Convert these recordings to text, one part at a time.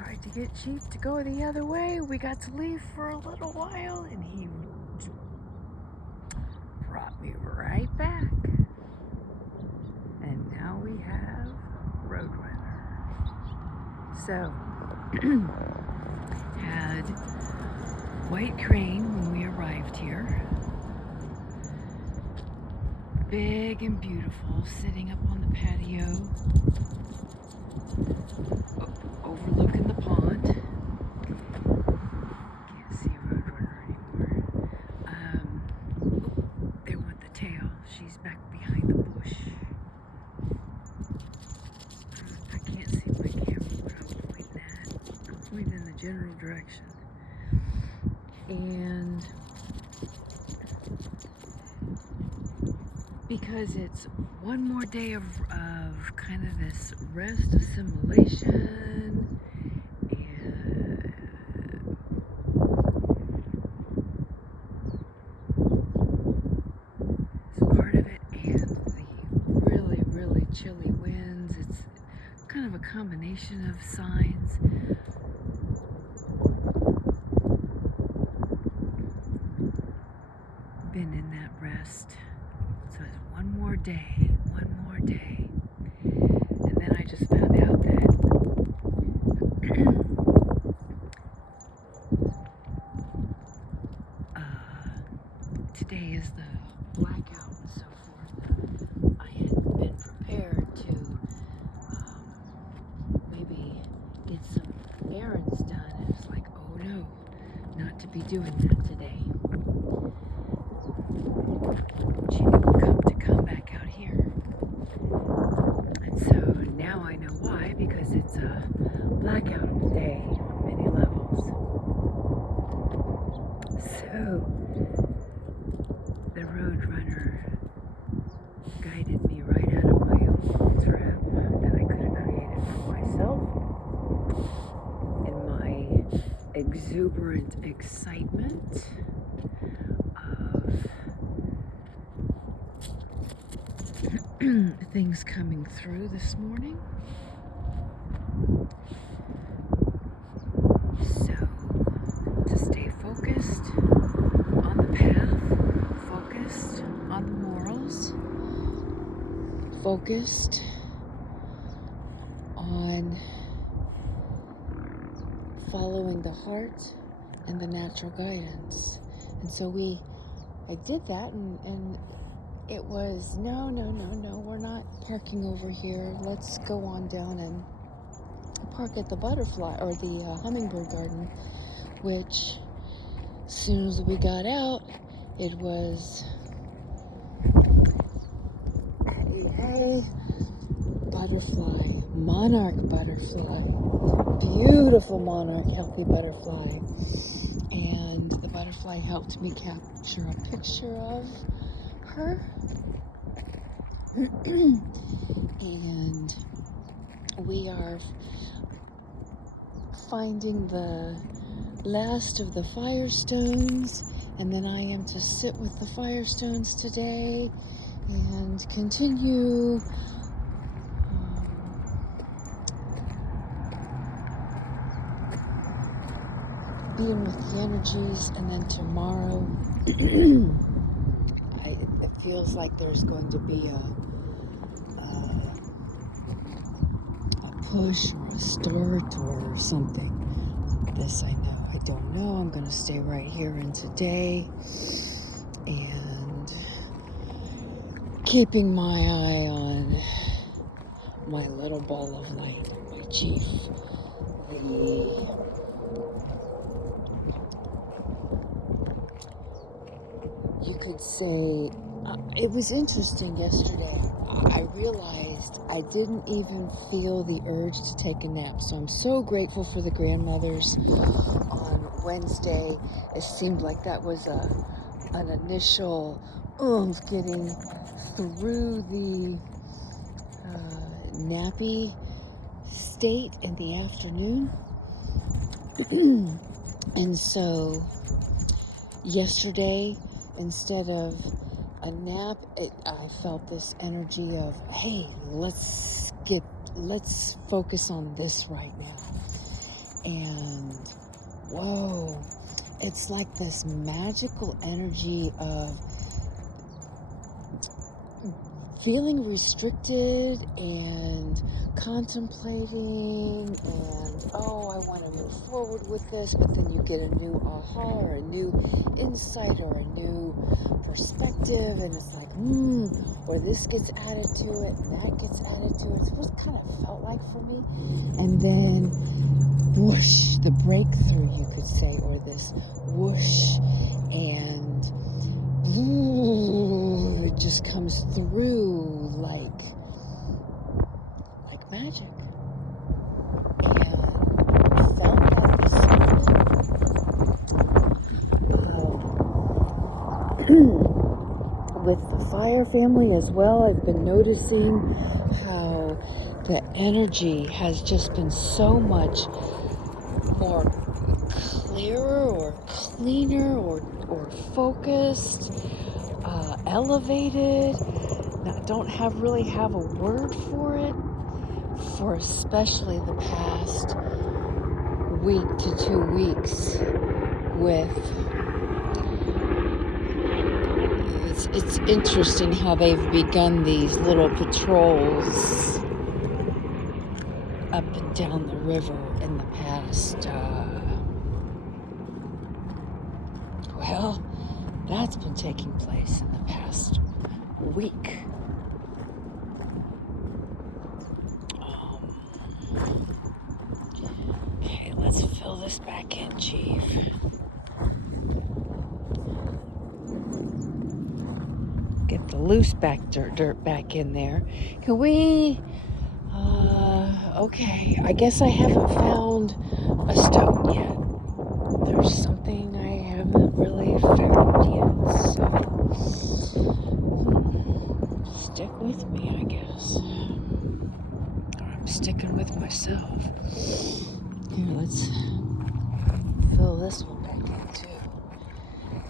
tried to get Chief to go the other way. We got to leave for a little while, and he brought me right back. And now we have Roadrunner. So, had white crane when we arrived here. Big and beautiful, sitting up on the patio, overlooking the pond. Can't see Roadrunner anymore. There went the tail. She's back behind the bush. I can't see my camera, but I'm pointing at. I'm pointing in the general direction. And because it's one more day of kind of this rest, assimilation, and it's part of it, and the really, really chilly winds. It's kind of a combination of signs. Been in that rest. So it's one more day. And then I just found out that today is the blackout and so forth. I had been prepared to maybe get some errands done. And it's like, oh no, not to be doing that today. She didn't come back out here. And so now I know why, because it's a blackout day on many levels. So the Roadrunner guided me right out of my own trap that I could have created for myself in my exuberant excitement of things coming through this morning. So, to stay focused on the path, focused on the morals, focused on following the heart and the natural guidance. And so I did that, and it was, no, we're not parking over here. Let's go on down and park at the butterfly or the hummingbird garden, which as soon as we got out, it was, hey, butterfly, monarch butterfly, beautiful monarch, healthy butterfly. And the butterfly helped me capture a picture of her. And we are finding the last of the firestones, and then I am to sit with the firestones today and continue being with the energies. And then tomorrow it feels like there's going to be a push or a start or something. This I know. I don't know. I'm going to stay right here in today and keeping my eye on my little ball of light, my chief. You could say, it was interesting yesterday. I realized I didn't even feel the urge to take a nap. So I'm so grateful for the grandmothers on Wednesday. It seemed like that was an initial getting through the nappy state in the afternoon. And so yesterday, instead of a nap, I felt this energy of, hey, let's focus on this right now. And whoa, it's like this magical energy of feeling restricted and contemplating and, oh, I want to move forward with this, but then you get a new aha or a new insight or a new perspective, and it's like, or this gets added to it and that gets added to it. It's what it kind of felt like for me. And then whoosh, the breakthrough, you could say, or this whoosh, and it just comes through like magic. And felt like with the fire family as well. I've been noticing how the energy has just been so much more clearer or cleaner or focused, elevated. I don't really have a word for it, for especially the past week to 2 weeks with, it's interesting how they've begun these little patrols up and down the river in the past, well, that's been taking place in the past week. Okay, let's fill this back in, Chief. Get the loose dirt back in there. Can we, okay, I guess I haven't found a stone yet. There's something I haven't really found yet, so stick with me, I guess. Or I'm sticking with myself. Here, let's fill this one back in too.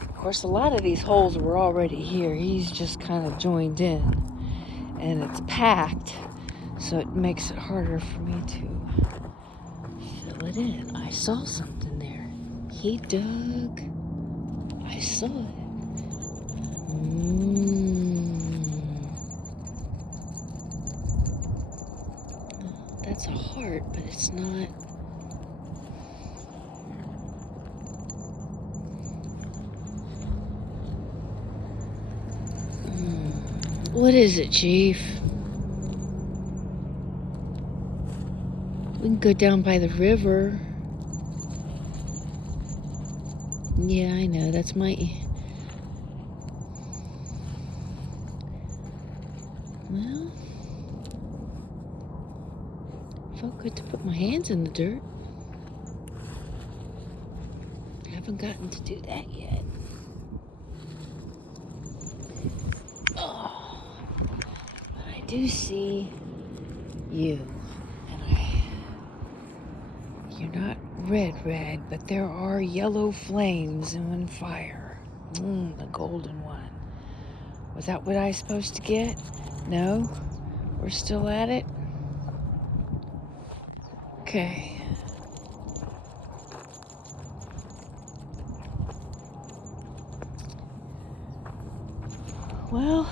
Of course, a lot of these holes were already here. He's just kind of joined in, and it's packed, so it makes it harder for me to fill it in. I saw something there. He dug. I saw it. That's a heart, but it's not. What is it, Chief? We can go down by the river. Yeah, I know. That's my... Well, felt good to put my hands in the dirt. I haven't gotten to do that yet. Oh, but I do see you. You're not red, but there are yellow flames and fire. The golden one. Was that what I was supposed to get? No? We're still at it? Okay. Well,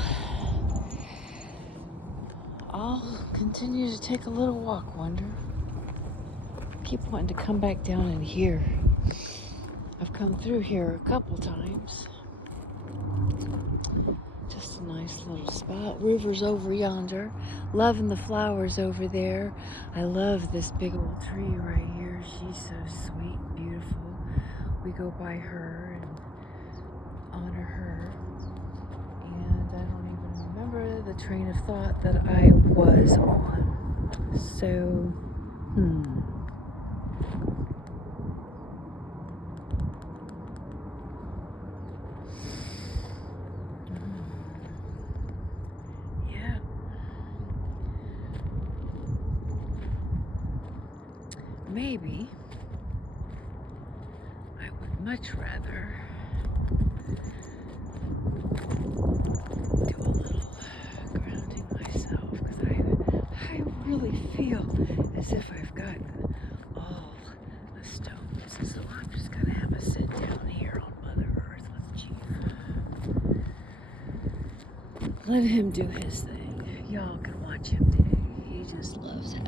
I'll continue to take a little walk, Wonder. Keep wanting to come back down in here. I've come through here a couple times. Just a nice little spot. River's over yonder. Loving the flowers over there. I love this big old tree right here. She's so sweet, beautiful. We go by her and honor her. And I don't even remember the train of thought that I was on. So, yeah. Maybe I would much rather do a little grounding myself, because I really feel as if I've gotten all Let him do his thing. Y'all can watch him dig. He just loves it.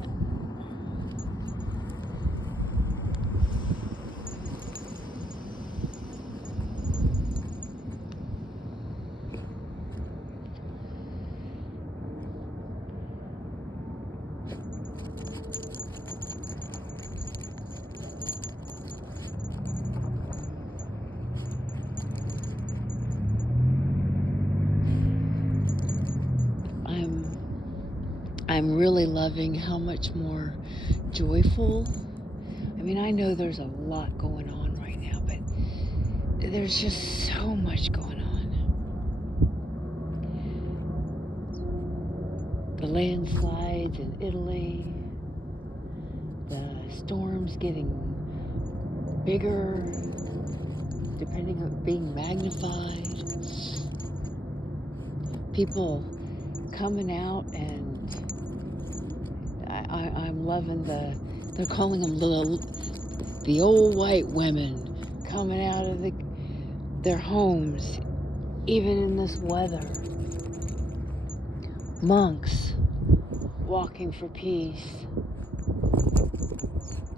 I'm really loving how much more joyful. I mean, I know there's a lot going on right now, but there's just so much going on. The landslides in Italy, the storms getting bigger, depending on being magnified. People coming out, and I'm loving they're calling them the old white women coming out of their homes, even in this weather. Monks walking for peace,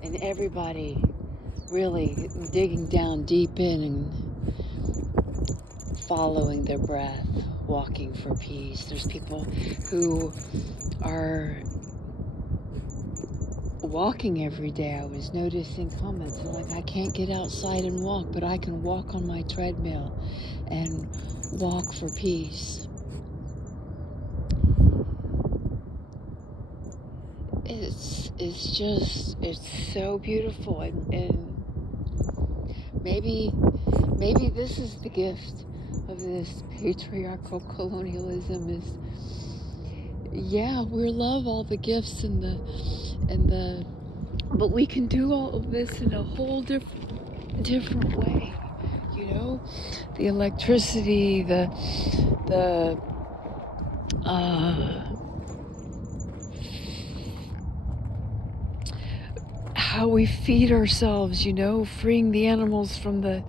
and everybody really digging down deep in and following their breath, walking for peace. There's people who are walking every day. I was noticing comments like, I can't get outside and walk, but I can walk on my treadmill and walk for peace. It's so beautiful, and maybe this is the gift of this patriarchal colonialism is, yeah, we love all the gifts and the but we can do all of this in a whole different way, you know? The electricity, how we feed ourselves, you know, freeing the animals from the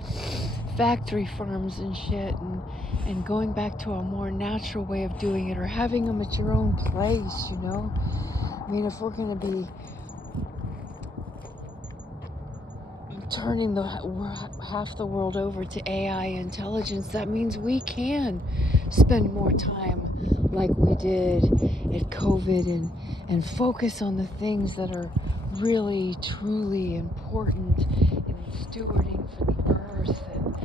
factory farms and shit, and going back to a more natural way of doing it, or having them at your own place, you know? I mean, if we're going to be turning half the world over to AI intelligence, that means we can spend more time like we did at COVID and focus on the things that are really, truly important, and stewarding for the earth, and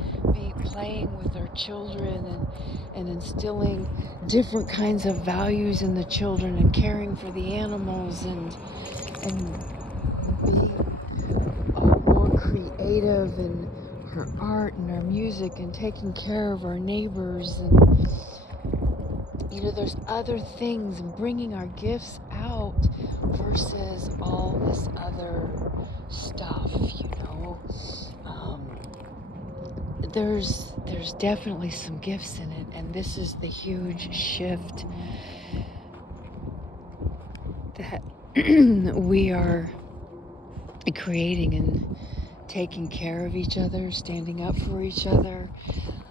playing with our children, and instilling different kinds of values in the children, and caring for the animals, and being more creative in our art and our music, and taking care of our neighbors, and you know, there's other things, and bringing our gifts out versus all this other stuff, you know. There's definitely some gifts in it, and this is the huge shift that we are creating, and taking care of each other, standing up for each other,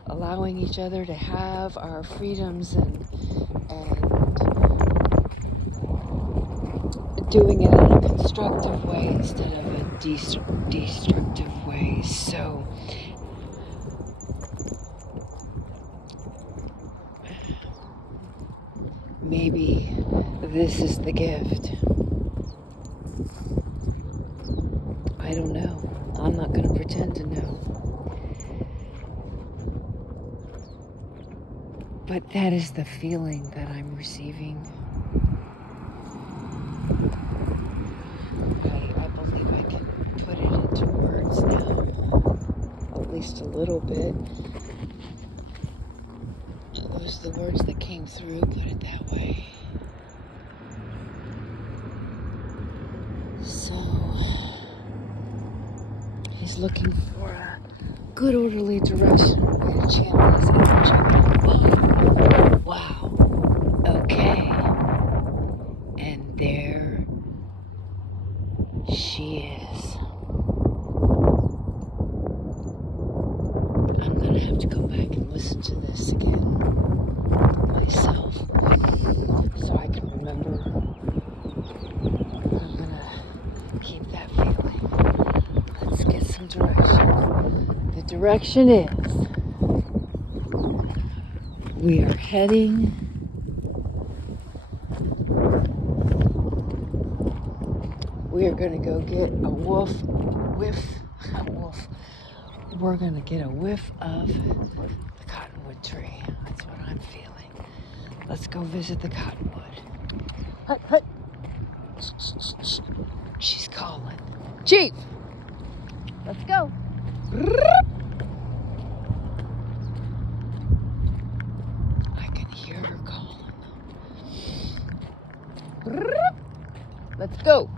allowing each other to have our freedoms, and doing it in a constructive way instead of a destructive way. So maybe this is the gift. I don't know. I'm not going to pretend to know. But that is the feeling that I'm receiving. I believe I can put it into words now, at least a little bit. Those are the words that came through, put it that way. So, he's looking for a good orderly direction where to channel his energy. Wow. Okay. And there she is. I'm gonna have to go back and listen to this again myself. direction is we are heading we are going to go get a wolf. We're going to get a whiff of the cottonwood tree. That's what I'm feeling. Let's go visit the cottonwood. Hut, hut. Shh. She's calling. Chief, let's go. I can hear her calling. Let's go.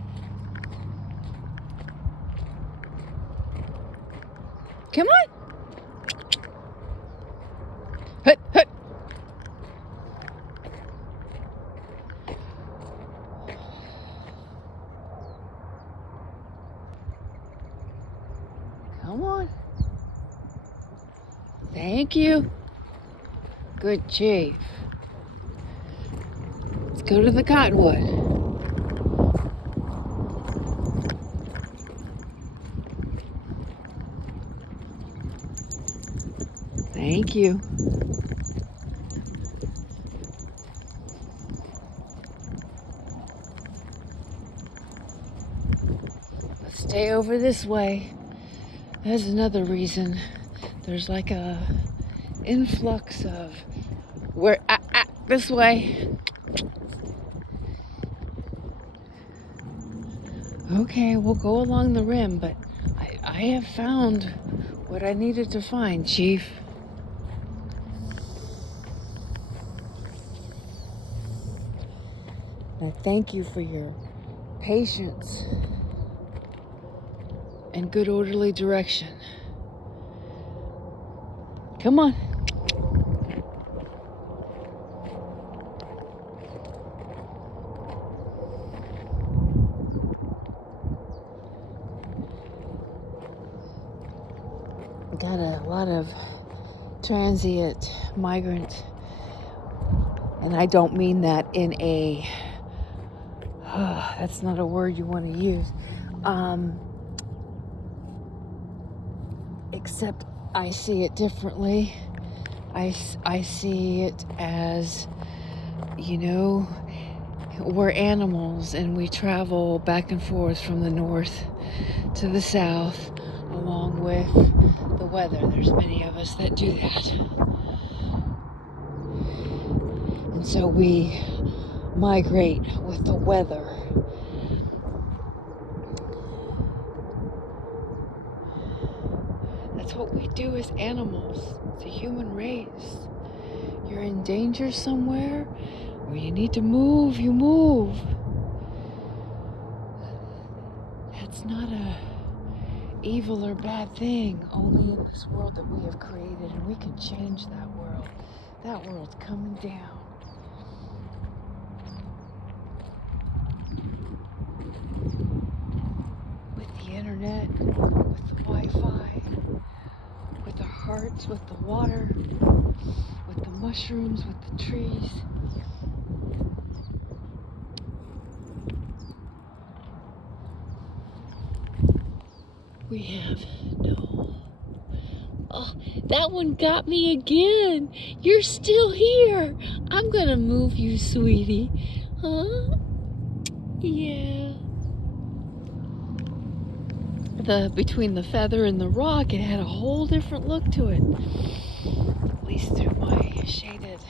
Come on. Hut, hut. Come on. Thank you. Good chief. Let's go to the cottonwood. Thank you. Let's stay over this way. There's another reason. There's like a influx of this way. Okay, we'll go along the rim, but I have found what I needed to find, Chief. I thank you for your patience and good orderly direction. Come on. Got a lot of transient migrant, and I don't mean that in a that's not a word you want to use, except I see it differently. I see it as, we're animals and we travel back and forth from the north to the south along with the weather. There's many of us that do that. And so we migrate with the weather. That's what we do as animals. It's a human race. You're in danger somewhere, or you need to move, you move. That's not a evil or bad thing, only in this world that we have created, and we can change that world. That world's coming down. With the internet, with the Wi-Fi, with the hearts, with the water, with the mushrooms, with the trees. We have no... Oh, that one got me again. You're still here. I'm gonna move you, sweetie. Huh? Yeah. Between the feather and the rock, it had a whole different look to it. At least through my shaded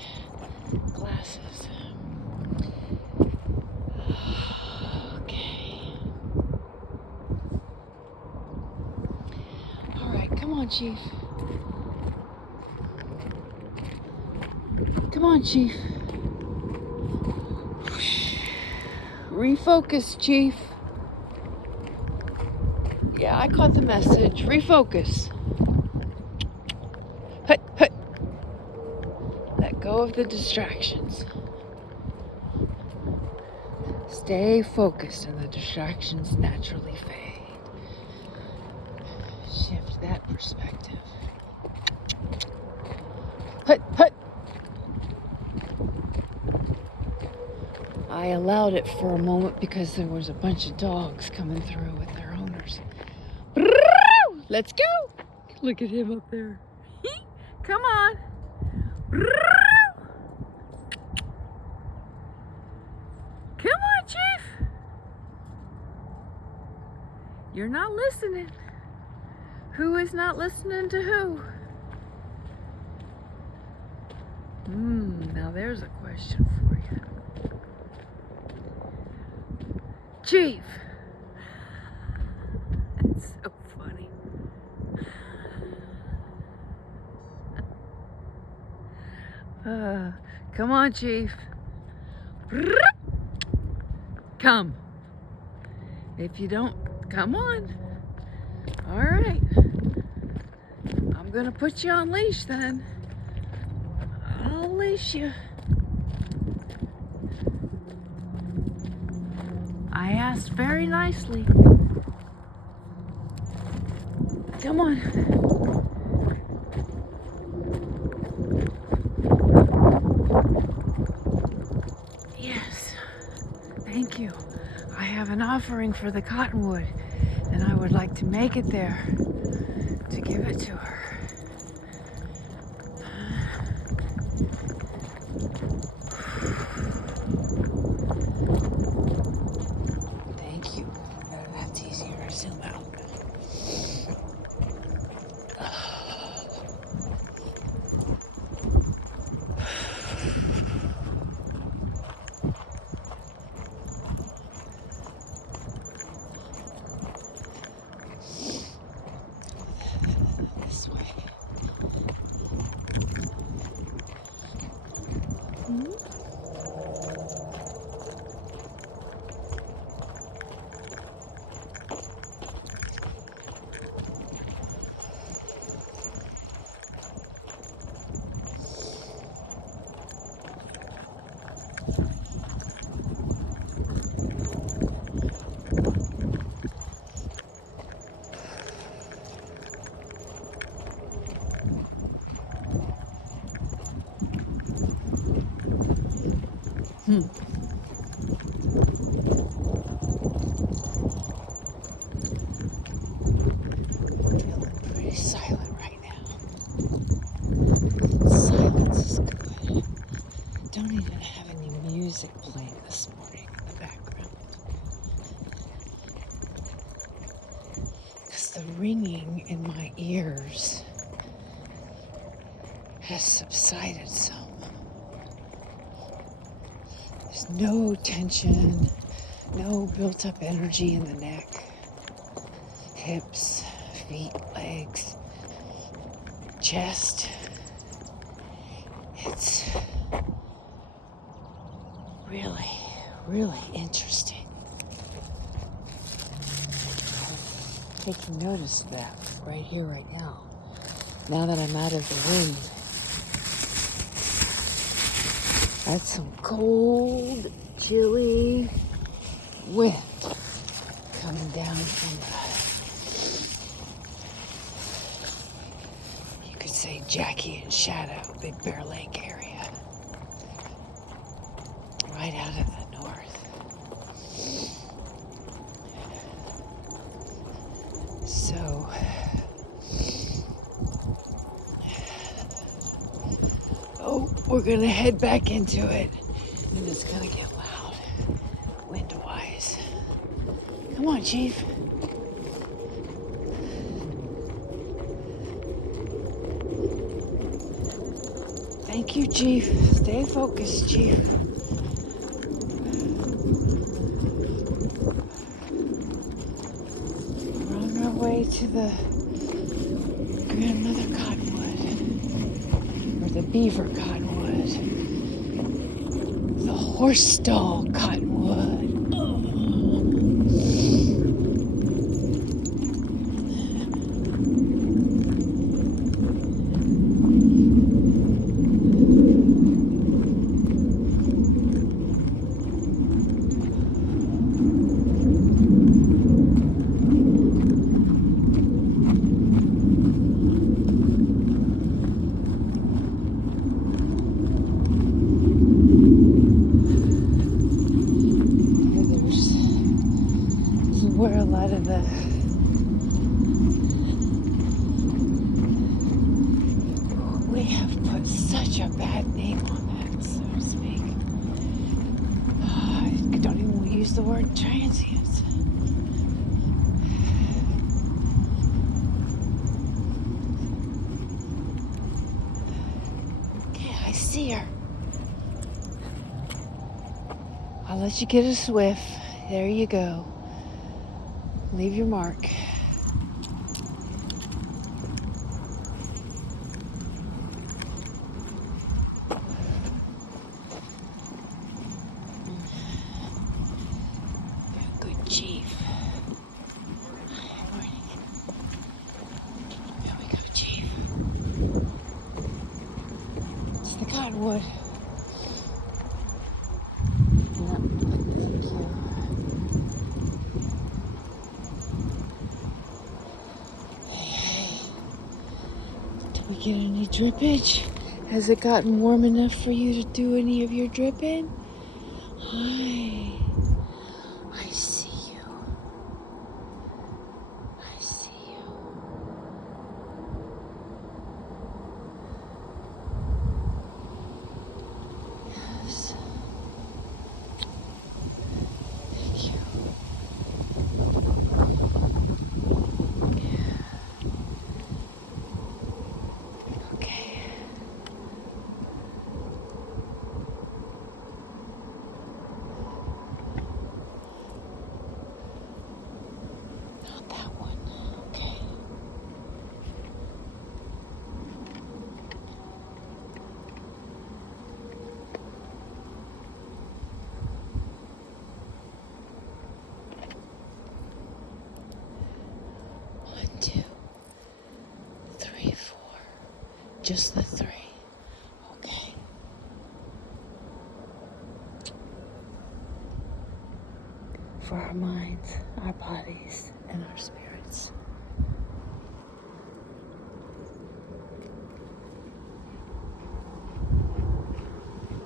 glasses. Okay. All right, come on, Chief. Come on, Chief. Refocus, Chief. Yeah, I caught the message. Refocus. Hut, hut. Let go of the distractions. Stay focused and the distractions naturally fade. Shift that perspective. Hut, hut. I allowed it for a moment because there was a bunch of dogs coming through with their owners. Let's go. Look at him up there. Come on. Come on, Chief. You're not listening. Who is not listening to who? Now there's a question for you. Chief. That's so funny. Come on, Chief. Come. If you don't, come on. All right. I'm gonna put you on leash then. I'll leash you. I asked very nicely. Come on. Yes. Thank you. I have an offering for the cottonwood, and I would like to make it there to give it to her. Thank you. That's easier to zoom out. This way. Feeling pretty silent right now. Silence is good. Don't even have any music playing this morning in the background. Because the ringing in my ears has subsided some. There's no tension, no built up energy in the neck, hips, feet, legs, chest. It's really, really interesting. I'm taking notice of that right here, right now. Now that I'm out of the wind. That's some cold, chilly wind coming down from the, you could say, Jackie and Shadow, Big Bear Lake area. Right out of the north. So, we're gonna head back into it, and it's gonna get loud, wind-wise. Come on, Chief. Thank you, Chief. Stay focused, Chief. We're on our way to the grandmother cottonwood, or the beaver cottonwood. The horse stall cottonwood. such a bad name on that, so to speak. I don't even use the word transient. Okay, I see her. I'll let you get a swift. There you go. Leave your mark. Good chief. Morning. Here we go, chief. It's the cottonwood. Yep, thank you. Hey. Did we get any drippage? Has it gotten warm enough for you to do any of your dripping? Hi. I see you. I see you. Yes. Thank you. Yeah. Okay. Not that one. Okay. One, two, three, four. Just the three. Okay. For our minds, our bodies, and our spirits.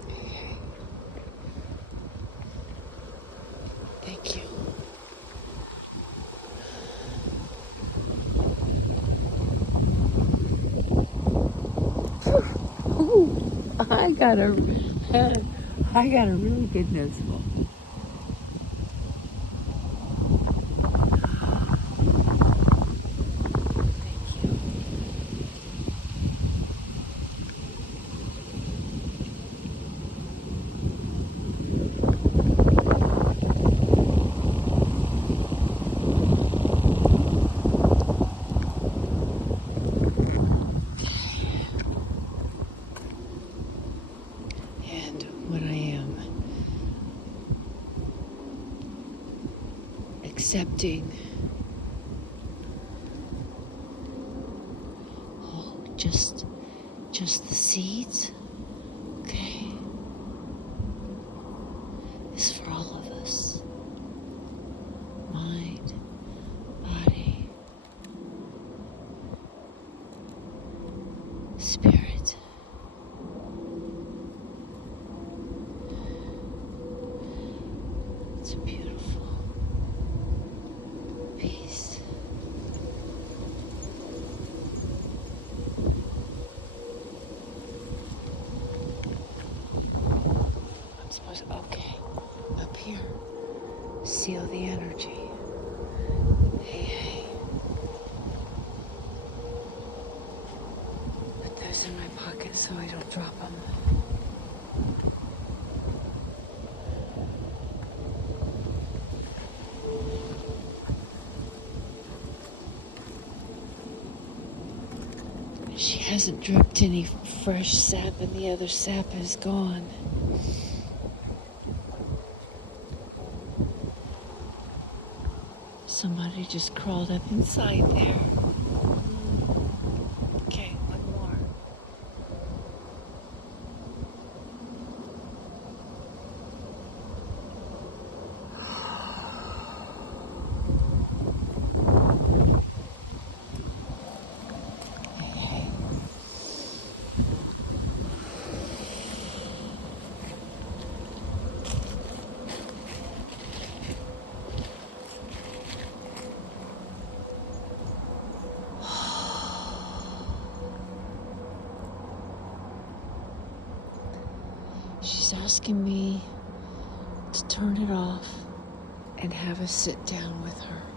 Okay. Thank you. Ooh, I got a really good noseful. Thank you. And what I am accepting, oh, just the seeds, okay, is for all of us. Mind, body, spirit. It's a beautiful piece. I'm supposed to, okay, up here, seal the energy. Hey. Put those in my pocket so I don't drop them. She hasn't dripped any fresh sap, and the other sap is gone. Somebody just crawled up inside there. Okay, one more. Hey. She's asking me to turn it off and have a sit down with her.